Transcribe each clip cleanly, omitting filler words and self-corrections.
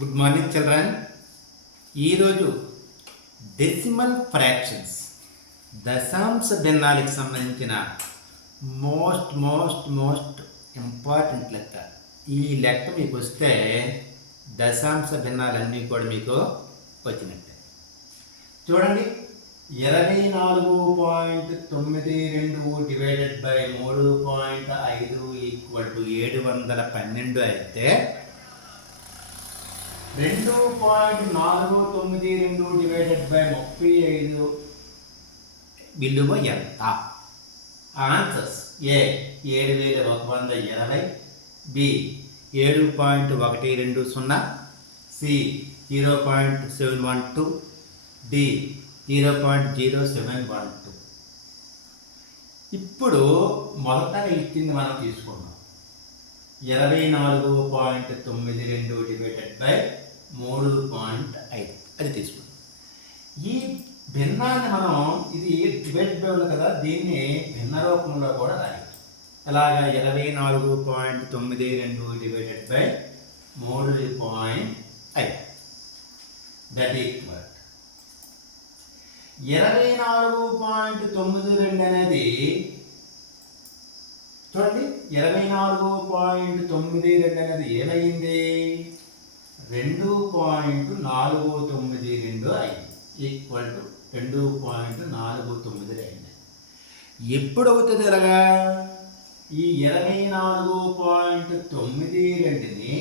Good morning children. ఈరోజు decimal fractions దశాంశ భిన్నాలకు సంబంధించిన మోస్ట్ మోస్ట్ మోస్ట్ ఇంపార్టెంట్ లెక్క. ఈ లెక్క మీకు వస్తే దశాంశ భిన్నాలన్నీ కూడా మీకు వచ్చినట్టే. చూడండి, 24.92 డివైడెడ్ బై 3.5 ఈక్వల్ టు 712 అయితే 2.492 డివైడెడ్ బై 35 విలువ ఎంత? ఆన్సర్స్: ఏ 7120, బి 7.120, సి 0.712, డి 0.0712. ఇప్పుడు మొదటగా ఇచ్చింది మనం తీసుకున్నాం. 24.92 డివైడెడ్ బై 3.5 అది తీసుకున్నాం. ఈ భిన్నాన్ని మనం ఇది డివైడ్ బై కదా, దీన్ని భిన్న రూపంలో కూడా రాయొచ్చు. అలాగా 24.92 డివైడెడ్ బై 3.5 దట్ ఈక్వల్ 24.92 అనేది చూడండి, 24.92 అనేది ఏమైంది? 2.492 అయింది, ఈక్వల్ టు 2.492 అయింది. ఎప్పుడు అవుతుంది ఇలాగా? ఈ 24.92ని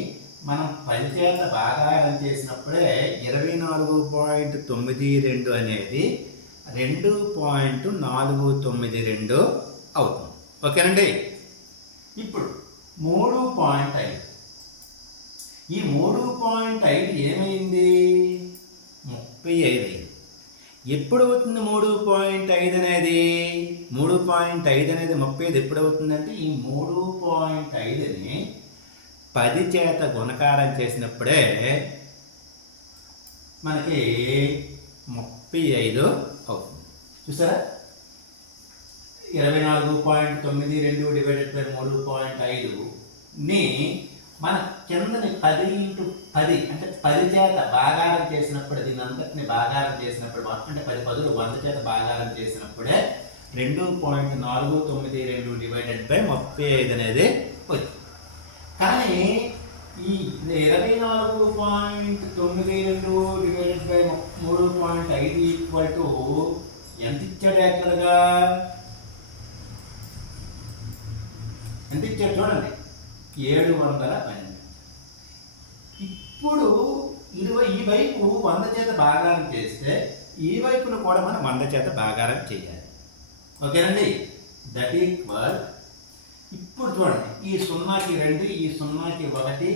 మనం 10 చేత భాగాహారం చేసినప్పుడే 24.92 అనేది 2.492 అవుతుంది. ఓకేనండి. ఇప్పుడు 3.5, ఈ 3.5 ఏమైంది? 35 అయింది. ఎప్పుడు అవుతుంది 3.5 అనేది? 3.5 అనేది 35 ఎప్పుడు అవుతుందంటే ఈ 3.5ని 10 చేత గుణకారం చేసినప్పుడే మనకి 35 అవుతుంది. చూసారా? 24.92 డివైడెడ్ బై 3.5ని మన కిందని 10 అంటే 10 చేత భాగారం చేసినప్పుడు, దీని అంతటిని భాగారం చేసినప్పుడు, అంటే 10 10 100 చేత భాగారం చేసినప్పుడే 2.492 డివైడెడ్ బై 35 అనేది వచ్చింది. కానీ ఈ 24.92 డివైడెడ్ బై 3.5 ఈక్వల్ టు ఎంత ఇచ్చాడు? యాక్చువల్గా ఎంత ఇచ్చాడు చూడండి, 712. ఇప్పుడు ఈ వైపు 100 చేత భాగారం చేస్తే ఈ వైపును కూడా మనం 100 చేత భాగారం చేయాలి. ఓకేనండి. దట్ ఈక్వల్, ఇప్పుడు చూడండి, ఈ 0కి 2, ఈ 0కి 1,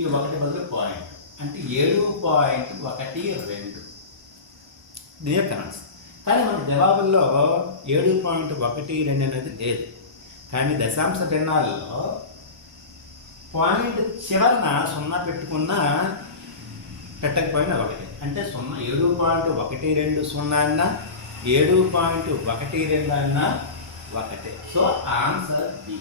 ఈ 1 బదులు పాయింట్ అంటే 7.12 దీని యొక్క ఆన్సర్. కానీ మన జవాబుల్లో 7.12 అనేది లేదు. కానీ దశాంశ భిన్నాల్లో పాయింట్ చివరన 0 పెట్టుకున్నా పెట్టకపోయినా ఒకటి, అంటే 7.12 అన్నా 7.12 అన్నా ఒకటే. So answer B.